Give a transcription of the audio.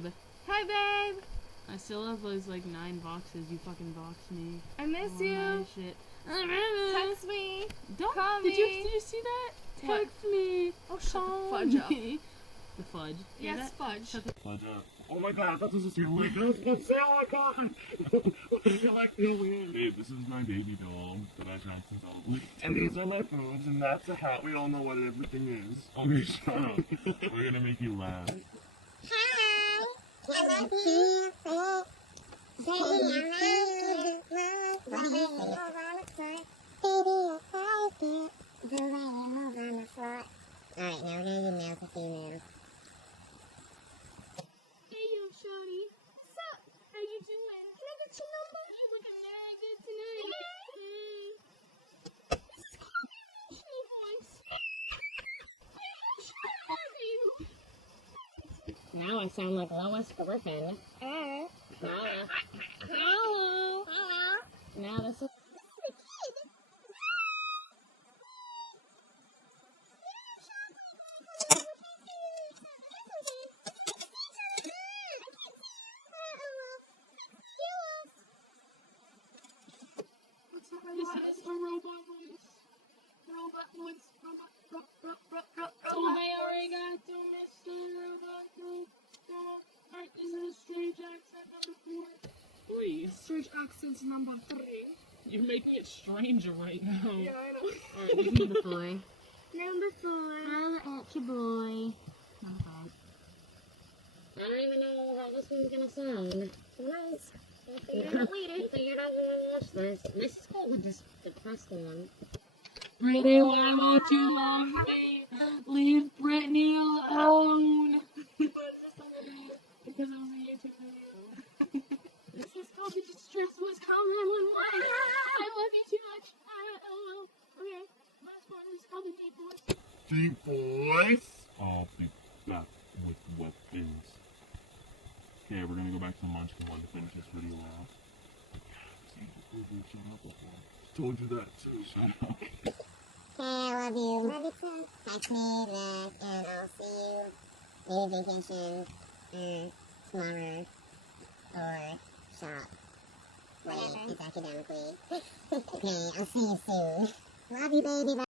babe. Hi, babe. I still have those like 9 boxes. You fucking boxed me. I miss Oh, you. my shit. Text me. Don't. Call Did me. you see that? What? Text me. Oh, shut Call the fudge up. me. The fudge. Hear Yes, that? fudge. Shut the Fudge up. Oh my god, that doesn't sound like this. What's that? Oh my god! You like feel weird. Babe, this is my baby doll that I drank since I was little. And these are my boobs, and that's a hat. We all know what everything is. Okay, shut up. We're gonna make you laugh. Hi, I love you. Alright, now we're gonna do nails with you now. Hey, yo, shorty. What's up? How you doing? Can I get your number? You looking really good tonight. This is conversational voice. How are you? Now I sound like Lois Griffin. Hello. Hello. Now this is... This is a robot voice. Robot voice. Robot. Hey, arigato, Mr. Robot. Alright, this is a strange accent number 4. Please. Strange accents number 3. You're making it stranger right now. Yeah, I know. Alright, number 4. Number 4. Holla at your boy. Number 5. I don't even know how this one's gonna sound. Nice. We'll figure it out later. We'll figure it out when we watch this. Let's just go with this depressing one. Brittany, why won't you love me? Leave Brittany alone. Because it was a YouTube video. This is called the distress was coming. I love you too much. Okay. Last part is called the deep voice. Deep voice. I'll be back with weapons. Okay, we're gonna go back to the Munchkin one to finish this video off. Shut up before. Told you that too. Shut up. Okay, I love you. Love you too. Text me back, and I'll see you maybe vacation, tomorrow, or shop. Whatever, it's academically. Okay, I'll see you soon. Love you, baby. Bye.